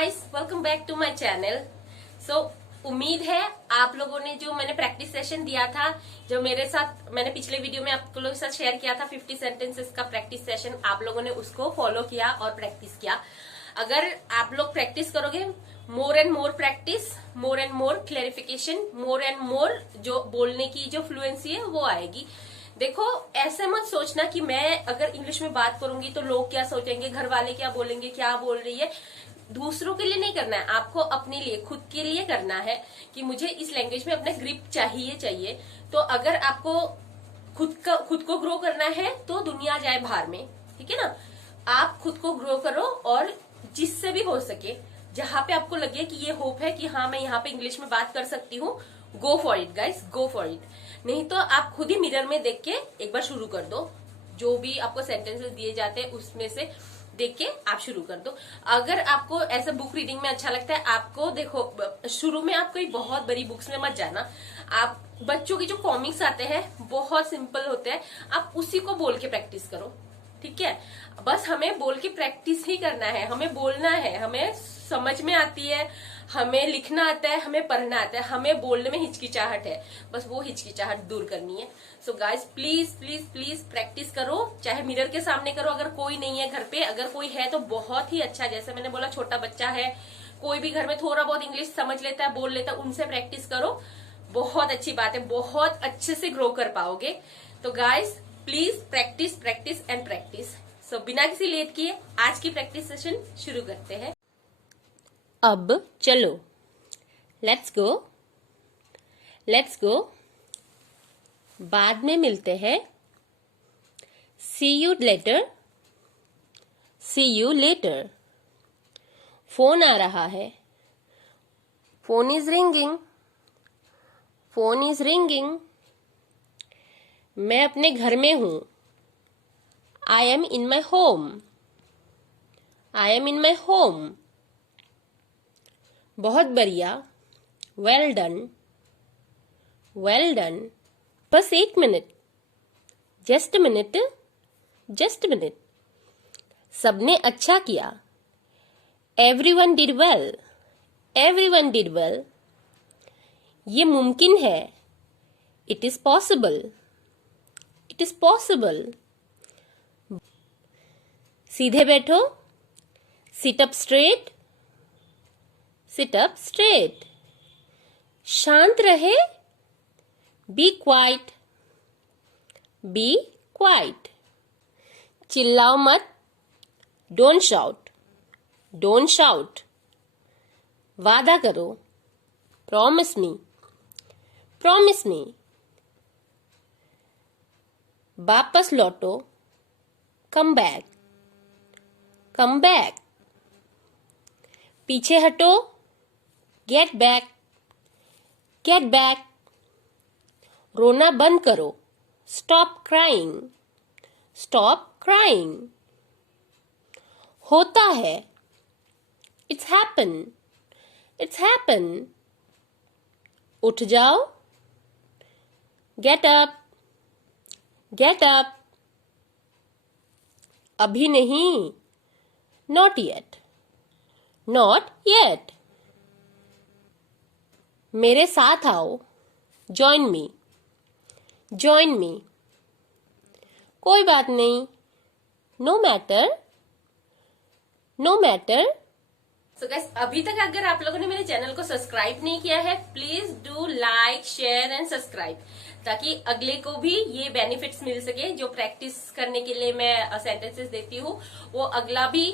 Guys, welcome back to my channel. उम्मीद है आप लोगों ने जो मैंने प्रैक्टिस सेशन दिया था, जो मेरे साथ मैंने पिछले वीडियो में आप लोगों के साथ शेयर किया था 50 सेंटेंसेस का प्रैक्टिस सेशन, आप लोगों ने उसको फॉलो किया और प्रैक्टिस किया। अगर आप लोग प्रैक्टिस करोगे, more and more practice, more and more clarification, more and more जो बोलने की जो फ्लुएंसी है वो आएगी। देखो, ऐसे मत सोचना कि मैं अगर इंग्लिश में बात करूंगी तो लोग क्या सोचेंगे, घर वाले क्या बोलेंगे, क्या बोल रही है। दूसरों के लिए नहीं करना है, आपको अपने लिए, खुद के लिए करना है कि मुझे इस लैंग्वेज में अपने ग्रिप चाहिए। तो अगर आपको खुद को ग्रो करना है तो दुनिया जाए बाहर में, ठीक है ना। आप खुद को ग्रो करो और जिससे भी हो सके, जहां पे आपको लगे कि ये होप है कि हाँ मैं यहाँ पे इंग्लिश में बात कर सकती हूँ, go for it guys, go for it. नहीं तो आप खुद ही मिरर में देख के एक बार शुरू कर दो। जो भी आपको सेंटेंसेस दिए जाते हैं उसमें से देख के आप शुरू कर दो। अगर आपको ऐसा बुक रीडिंग में अच्छा लगता है, आपको देखो शुरू में आप कोई बहुत बड़ी बुक्स में मत जाना। आप बच्चों की जो कॉमिक्स आते हैं बहुत सिंपल होते हैं, आप उसी को बोल के प्रैक्टिस करो, ठीक है। बस हमें बोल के प्रैक्टिस ही करना है, हमें बोलना है, हमें समझ में आती है, हमें लिखना आता है, हमें पढ़ना आता है, हमें बोलने में हिचकिचाहट है, बस वो हिचकिचाहट दूर करनी है। So guys, please please please practice करो, चाहे मिरर के सामने करो। अगर कोई नहीं है घर पे, अगर कोई है तो बहुत ही अच्छा, जैसे मैंने बोला छोटा बच्चा है, कोई भी घर में थोड़ा बहुत इंग्लिश समझ लेता है, बोल लेता है, उनसे प्रैक्टिस करो। बहुत अच्छी बात है, बहुत अच्छे से ग्रो कर पाओगे। तो guys please practice practice and practice. So बिना किसी लेट किए आज की प्रैक्टिस सेशन शुरू करते हैं। अब चलो, लेट्स गो, लेट्स गो। बाद में मिलते हैं, see you later, see you later. Phone आ रहा है, phone is ringing, phone is ringing. मैं अपने घर में हूं, I am in my home, I am in my home. बहुत बढ़िया, वेल डन, वेल डन। बस एक minute, just minute, just minute. सबने अच्छा किया, everyone did well, everyone did well. ये मुमकिन है, it is possible, it is possible. सीधे बैठो, sit up straight, sit up straight. शांत रहे, बी क्वाइट, बी क्वाइट। चिल्लाओ मत, डोंट शाउट, डोंट शाउट। वादा करो, प्रॉमिस मी, प्रॉमिस मी। वापस लौटो, कम बैक, कम बैक। पीछे हटो, गेट बैक, गेट बैक। रोना बंद करो, स्टॉप क्राइंग, स्टॉप क्राइंग। होता है, इट्स हैपन, इट्स हैपन। उठ जाओ, गेट अप, गेट अप। अभी नहीं, नॉट येट, नॉट येट। मेरे साथ आओ, जॉइन मी, जॉइन मी। कोई बात नहीं, no matter, no matter. So guys, अभी तक अगर आप लोगों ने मेरे चैनल को सब्सक्राइब नहीं किया है, please do like, share and subscribe, ताकि अगले को भी ये बेनिफिट्स मिल सके। जो प्रैक्टिस करने के लिए मैं सेंटेंसेस देती हूँ, वो अगला भी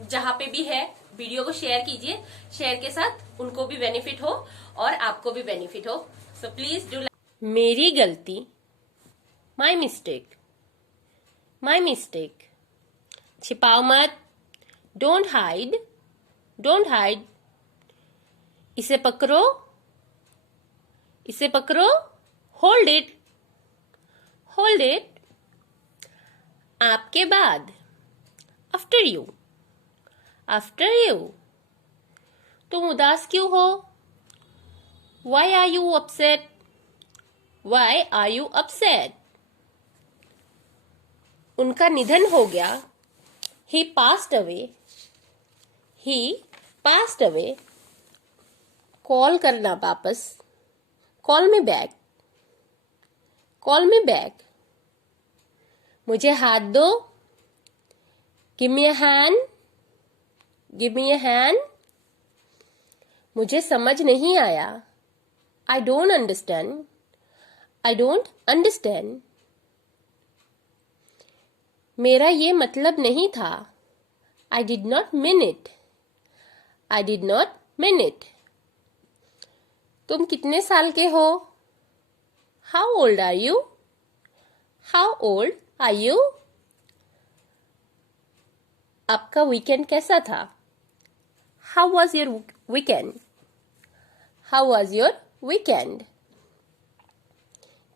जहां पे भी है, वीडियो को शेयर कीजिए, शेयर के साथ उनको भी बेनिफिट हो और आपको भी बेनिफिट हो। So please do. मेरी गलती, माई मिस्टेक, माई मिस्टेक। छिपाओ मत, डोंट हाइड, डोंट हाइड। इसे पकड़ो, इसे पकड़ो, होल्ड इट, होल्ड इट। आपके बाद, आफ्टर यू, आफ्टर यू। तुम उदास क्यों हो, why are you upset, why are you upset. उनका निधन हो गया, he passed away, he passed away. Call करना वापस. Call me back. Call me back. मुझे हाथ दो. Give me a hand. Give me a hand. मुझे समझ नहीं आया. I don't understand. I don't understand. मेरा ये मतलब नहीं था. I did not mean it. I did not mean it. तुम कितने साल के हो? How old are you? How old are you? आपका वीकेंड कैसा था? How was your weekend? How was your weekend?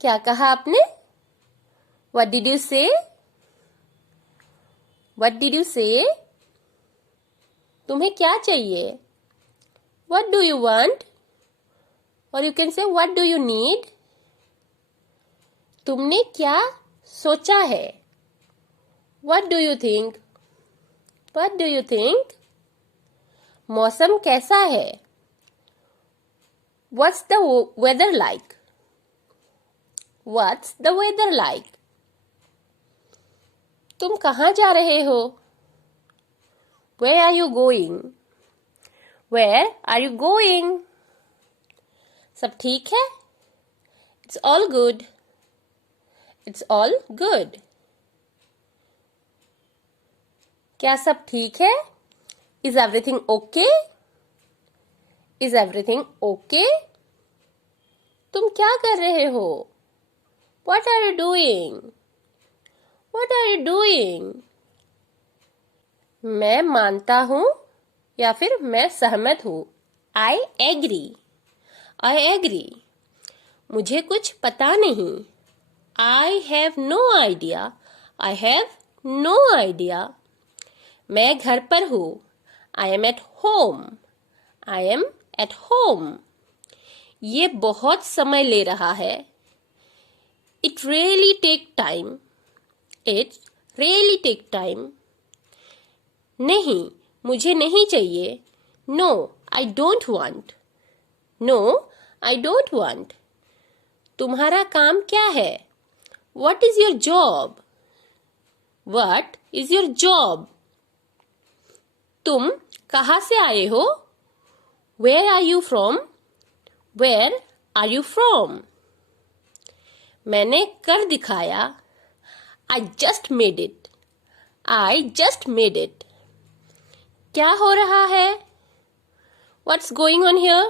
क्या कहा आपने? What did you say? What did you say? तुम्हें क्या चाहिए? What do you want? Or you can say what do you need? तुमने क्या सोचा है? What do you think? What do you think? मौसम कैसा है? What's the weather like? What's the weather like? तुम कहाँ जा रहे हो? Where are you going? Where are you going? सब ठीक है? It's all good. It's all good. क्या सब ठीक है? Is everything okay? Is everything okay? तुम क्या कर रहे हो? What are you doing? What are you doing? मैं मानता हूँ या फिर मैं सहमत हूँ. I agree. I agree. मुझे कुछ पता नहीं. I have no idea. I have no idea. मैं घर पर हूँ. I am at home. I am at home. ये बहुत समय ले रहा है. It really take time. It really take time. नहीं, मुझे नहीं चाहिए. No, I don't want. No, I don't want. तुम्हारा काम क्या है? What is your job? What is your job? तुम कहाँ से आए हो? Where are you from? Where are you from? मैंने कर दिखाया. I just made it. I just made it. क्या हो रहा है? What's going on here?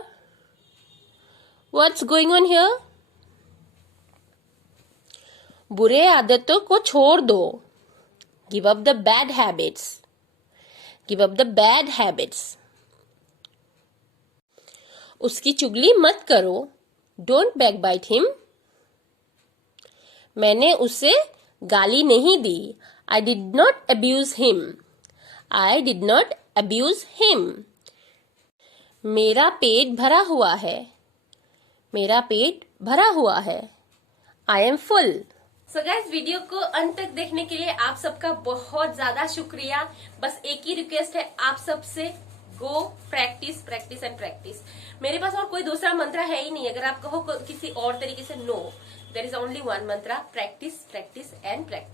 What's going on here? बुरे आदतों को छोड़ दो. Give up the bad habits. Give up the bad habits. उसकी चुगली मत करो. Don't backbite him. मैंने उसे गाली नहीं दी. I did not abuse him. I did not abuse him. मेरा पेट भरा हुआ है. मेरा पेट भरा हुआ है. I am full. So guys, video को अंत तक देखने के लिए आप सबका बहुत ज्यादा शुक्रिया. बस एक ही रिक्वेस्ट है आप सबसे, गो प्रैक्टिस प्रैक्टिस एंड प्रैक्टिस. मेरे पास और कोई दूसरा मंत्र है ही नहीं. अगर आप कहो किसी और तरीके से, no, there is only one मंत्र, प्रैक्टिस प्रैक्टिस एंड प्रैक्टिस.